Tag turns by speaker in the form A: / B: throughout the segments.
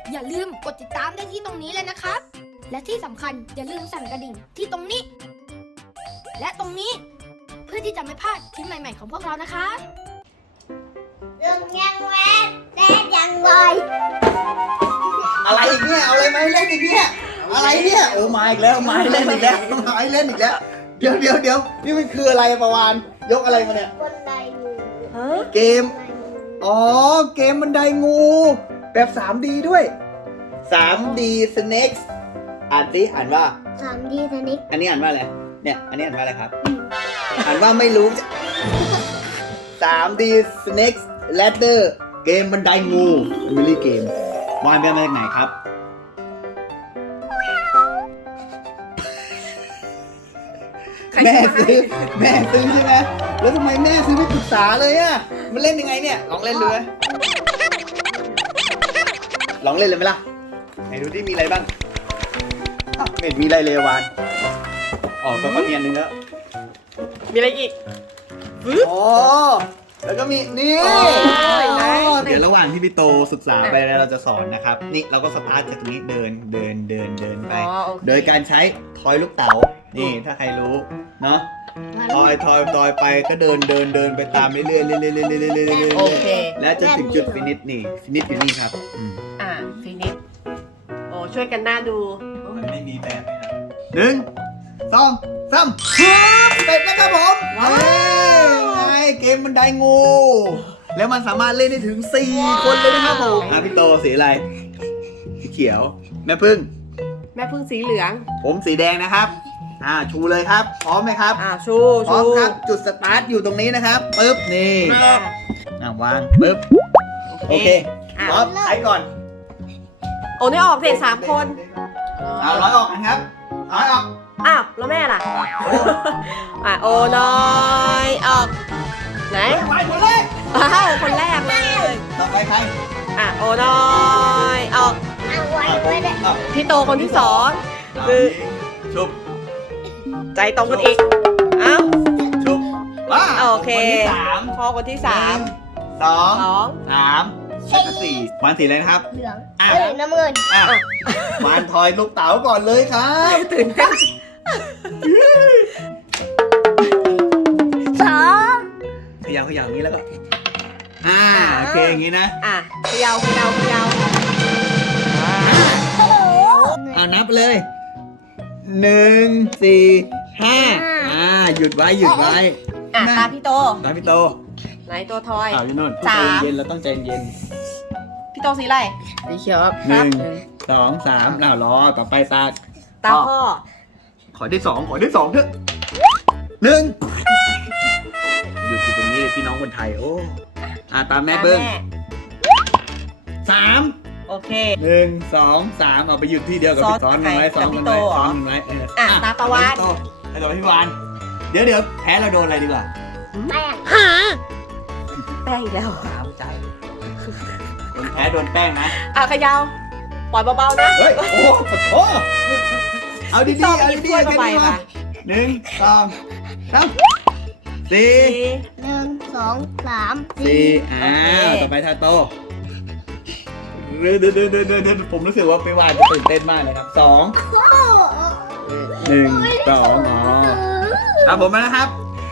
A: อย่าลืมกดติดตามได้ที่ตรงนี้เลยนะครับ และที่สำคัญอย่าลืมสั่นกระดิ่งที่ตรงนี้ และตรงนี้เพื่อที่จะไม่พลาดคลิปใหม่ๆของพวกเรานะครับ
B: เรื่องยังแวดแดดยังไง
C: อะไรอีกเนี่ยเอาอะไรมาให้เล่นอีกเนี่ยอะไรเนี่ยโอ้มาอีกแล้วมาให้เล่นอีกแล้วมาให้เล่นอีกแล้วเดี๋ยวนี่มันคืออะไรประวานยกอะไรมาเนี่ย
B: บนไดงู
C: เกมอ๋อเกมบันไดงูแบบ 3D ด้วย 3D Snakes อ่านสิอ่านว่า
B: 3D สนิก
C: อันนี้อ่านว่าอะไรเนี่ยอันนี้อ่านว่าอะไรครับอ่านว่าไม่รู้ 3D Snakes Ladder เกมบันไดงูมิลลี่เกมวานเป็นมาจากไหนครับแม่ซื้อใช่ไหมแล้วทำไมแม่ซื้อไม่ปรึกษาเลยอะมันเล่นยังไงเนี่ยลองเล่นเลยลองเล่นเลยไหมล่ะไหนดูที่มีอะไรบ้างอ้าวไม่เห็นมีอะไรเลยวานอ๋อก็มีอันนึงแล้ว
D: มีอะไรอีก
C: อ๋อแล้วก็มีนี่
D: ไหน
C: เดี๋ยวระหว่างที่พี่โตศึกษาไปเราจะสอนนะครับนี่เราก็สตาร์ทจากตรงนี้เดินไป
D: อ๋อโอเค
C: โดยการใช้ทอยลูกเต๋า นี่ถ้าใครรู้ เนาะทอยไปก็เดินไปตามเรื่อยๆ
D: โอเค
C: แล้วจะถึงจุดฟินิชนี่ฟินิชอยู่นี่ครับ
D: ฟินิชโอ้ช่วยกันหน้าดู
C: มันไม่มีแบบไหมครับ1 2 3ฮึบเสร็จแล้วครับผมไงเกมบันไดงู แล้วมันสามารถเล่นได้ถึง4 คนเลยนะครับผมพี่โตสีอะไรสีเขียวแม่พึ่ง
D: แม่พึ่งสีเหลือง
C: ผมสีแดงนะครับชูเลยครับพร้อมไหมครับ
D: ชู
C: พร้อมครับจุดสตาร์ทอยู่ตรงนี้นะครับปึ๊บนี่วางปึ๊บโอเคพร้อมใช้ก่อน
D: โอ้นี่ออกเด็ก3 คน
C: เอาร้อยออกกันครับร้อยออก
D: อ้าวแล้วแม่ล่ะโอ้น้อยออกไหน
C: ไปหมดเลย
D: อ้าวคนแรกเลย
C: ต่อไปใคร
D: โอ้น้อยออก
B: เอาไว้ไว้ได้
D: พี่โตคนที่2คือ
C: ชุบ
D: ใจตรงกันอีกอ้าว
C: ชุบว้า
D: โอเค
C: คนที่3
D: พอคนที่
C: 2
D: 3
C: 3แล้วก็4วานสีอะไรนะครับ
B: เหลือง
C: อ่ะ
B: น้ำเงิน
C: วานทอยลูกเต๋าก่อนเลยครับ
D: ตื่นเต้น
B: 2
C: เขย่าอย่างนี้แล้วก็โอเคอย่างนี้นะ
D: เขยาว
C: นับเลย1 4 5หยุดไว้
D: ตาพี่โต
C: ตามพี่โต
D: ไหนตัวทอย
C: อยู่นู่น
D: สาม
C: ใจเย็นเราต้องใจเย็น
D: พี่โตสีอะไรสีเขียวครับ
C: 1 2 3รอต่อไปตา
D: ตาพ่อ
C: ขอได้2เถอะ1หยุดอยู่ตรงนี้เลยพี่น้องคนไทยโอ้ตามแม่เบิ้ง3
D: โอเค
C: 1 2 3เอาไปหยุดที่เดียวกับพี่ซ้อนกันไว้ซ้อนกันไว้
D: ตาปะวาน
C: ให้ต่อพี่วานเดี๋ยวแพ้เราโดนอะไรดีกว่า
B: แป้ง
D: แป้งอีกแล้ว
C: ตามใจคนแพ้โดนแป้งนะ
D: เขยาวปล่อยเบาๆนะ
C: เฮ้ยโอ้โหเอาดีๆ
D: เอาดีๆถ้วยมาใบมา
C: 1 2 3 4
B: 1 2 3
C: 4ต่อไปทาโต้เดินผมรู้สึกว่าไปวานจะตื่นเต้นมากเลยครับ2 1 2ตามผมมานะครับ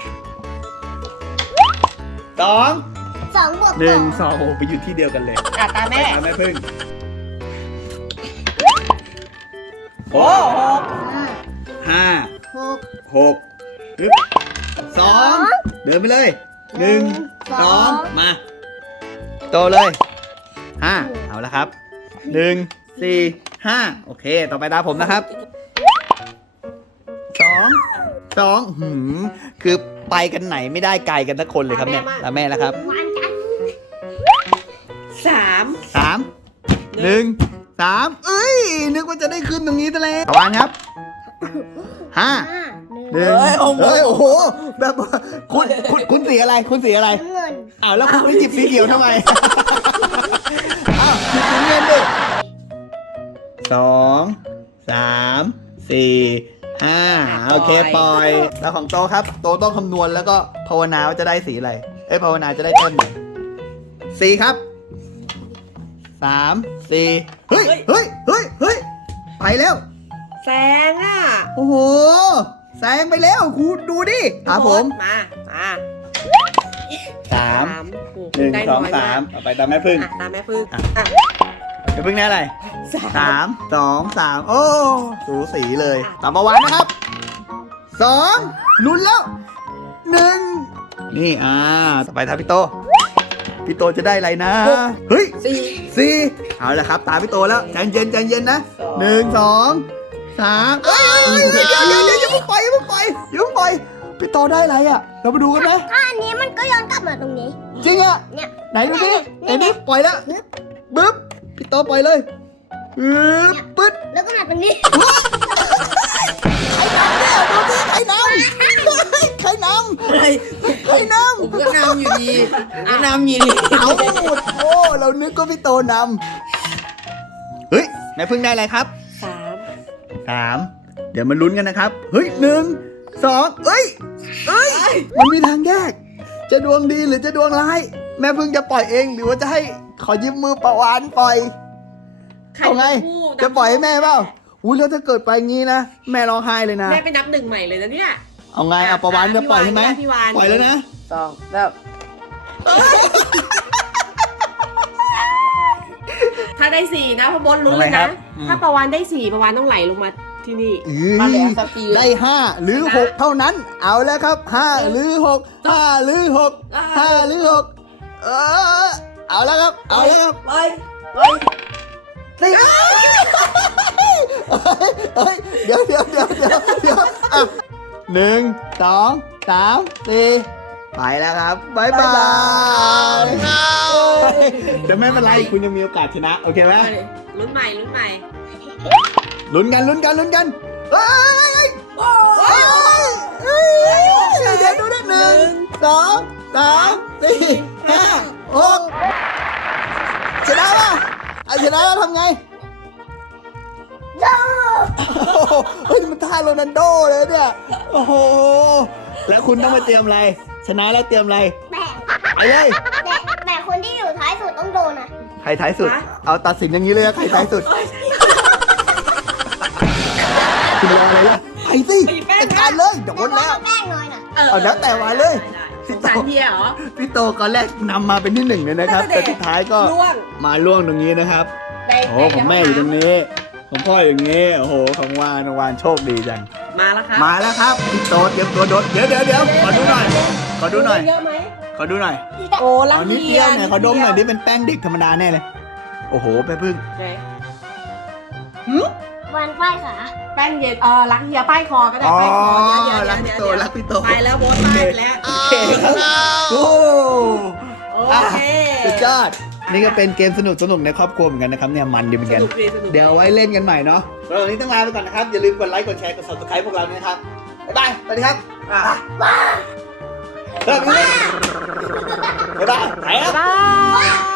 C: 2
B: 2 บวก
C: 1 2โอ้ไปอยู่ที่เดียวกันเลย
D: ตาแม่
C: ตามแม่พึ่ง
D: โอ้
C: 5
B: 6
C: 6ปึ๊บ2เดินไปเลย1 2มาโตเลย5เอาละครับ1 4 5โอเคต่อไปตามผมนะครับ2คือไปกันไหนไม่ได้ไกลกันสักคนเลยครับเนี่ยตามแม่แล้วครับ
B: วางกัน
D: 3
C: 3 1 3เอ้ยนึกว่าจะได้ขึ้นตรงนี้ซะแล้ววางครับ5 1 โอ้โหแบบคุณสีอะไรคุณสีอะไร
B: น้ำเงิน
C: แล้วคุณไม่หยิบสีเขียวทำไมหยิบสีเงินดิ2 3 4 5โอเคปล่อยแล้วของโตครับโตต้องคำนวณแล้วก็ภาวนาว่าจะได้สีอะไรภาวนาจะได้ต้นไหน4ครับ 3 4เฮ้ยเฮ้ยเฮ้ยเฮ้ยไปแล้ว
D: แซงอ่ะ
C: โอ้โหแซงไปแล้วครูดูดิครับผม
D: มา
C: 3
D: โอ้โ
C: 1
D: ได้น้อย
C: 2
D: มาก
C: 3เอาไปตามแม่พึ่ง
D: อ่ะตามแม่พึ่งอ่ะ
C: แม่พึ่งได้อะไร 3 2 3โอ้สูสีเลย
D: อ่ะ
C: ตามประวันนะครับ2ลุ้นแล้ว1นี่ต่อไปทางพี่โตจะได้อะไรนะเฮ้ย 4เอาละครับตามพี่โตแล้วใจเย็นนะ1 2 3เฮ้ยเดี๋ยวอย่าเพิ่งปล่อยพี่โตได้อะไรอ่ะเรามาดูกันไหม
B: ถ้าอันนี้มันก็ย้อนกลับมาตรงนี้
C: จริงอ่ะ
B: เนี่ย
C: ไหนดูดิไหนนี่ปล่อยแล้วบึ๊บพี่โตปล่อยเลยปึ๊ด
B: แล้วก็มาตรงนี้
C: เนี่ยดูดิใครนำใครนำ
D: ผมก็นำอยู่ดีนำอยู่ดี
C: เอาโอ้เรานึกก็พี่โตนำเฮ้ยแม่พึ่งได้อะไรครับ 3เดี๋ยวมาลุ้นกันนะครับเฮ้ย1 2เอ้ยมันมีทางแยก จะดวงดีหรือจะดวงร้ายแม่พึ่งจะปล่อยเองหรือว่าจะให้ขอยืมมือประวานปล่อยเอาไงจะปล่อยให้แม่เปล่าอุ้ยแล้วถ้าเกิดไปงี้นะแม่ร้องไห้เลยนะ
D: แม่ไปนับหนึ่งใหม่เลยนะเนี่ย
C: เอาไงเอาประวานจะปล่อยใช่ไหม
D: พี่วาน
C: ปล่อยแล้วนะ
D: 2แล้วถ้าได้4นะพ่อบดลุ้นเลยนะ ถ้าประวานได้4ประวานต้องไหลลงมาที่นี่มาเลยสักที
C: ได้5หรือ6เท่านั้น เอาแล้วครับ5หรือ6 5หรือ6 5หรือ6เอาแล้วครับเอาแล้วครับ
D: ไป
C: สิเฮ้ยเดี๋ยวอ่ะ1 2 3 4ไปแล้วครับบ๊ายบายเดี๋ยวไม่เป็นไรคุณยังมีโอกาสชนะโอเคไหม
D: ลุ้นใหม่
C: ลุ้นกันเฮ้ยเดี๋ยวดูนะ1 2 3 4 5 6ชนะป่ะชนะแล้วทำไงเฮ้ยมันท่าโรนัลโดเลยเนี่ยโอ้โหแล้วคุณต้องมาเตรียมอะไรชนะแล้วเตรียมอะไร
B: แต่
C: ไปเลย
B: แต่คนที่อยู่ท้ายสุดต้องโดนนะ
C: ใครท้ายสุดเอาตัดสินอย่างนี้เลยนะใครท้ายสุดคุณรออะไรล่ะไปสิจัดการเลยโดนแล้ว
B: แป้งน้อยน่ะ
C: เอาแล้วแต่ว่าเลย
D: สงสารเฮียเหรอ
C: พี่โตก่อนแรกนำมาเป็นที่1เลยนะครับ แต่สุดท้ายก็
D: ล่วง
C: มาล่วงตรงนี้นะครับโอ้ของแม่อยู่ตรงนี้ของพ่ออย่างนี้โอ้โหของวานโชคดีจัง
D: มาแล้วครับ
C: มาแล้วครับพี่โตเตรียมตัวโดดเดี๋ยวขอดูหน่อย
D: เยอะไหม
C: ขอดูหน่อย
D: โอ้รัก
C: เอานิด
D: เฮี
C: เดี
D: ย
C: ยวหน่อยขอดมหน่อยนี่เป็นแป้งเด็กธรรมดาแน่เลยโอ้โหแม่พึ่ง
D: ไหน
B: วันป้ายขา
D: แป้งเย็นรักเฮียป้ายคอก็ได้
C: อ๋อ
D: ป้ายคอเดี๋ยว
C: รักพี่โตรักพี่โต
D: ไปแล้วโบสป้ายไปแล้ว
C: โอเคครับโอ้
D: โอเค
C: สุดยอดนี่ก็เป็นเกมสนุกในครอบครัวเหมือนกันนะครับเนี่ยมันดีเหมือน
D: ส
C: กัน
D: นุกดีสนุก
C: เดี๋ยวไว้เล่นกันใหม่เนาะวันนี้ต้องลาไปก่อนนะครับ อย่าลืมกดไลค์ กดแชร์ กด subscribe พวกเราด้วยนะครับ บ๊ายบาย สวัสดีครับบ๊ายบายไปแล้ว
D: บาย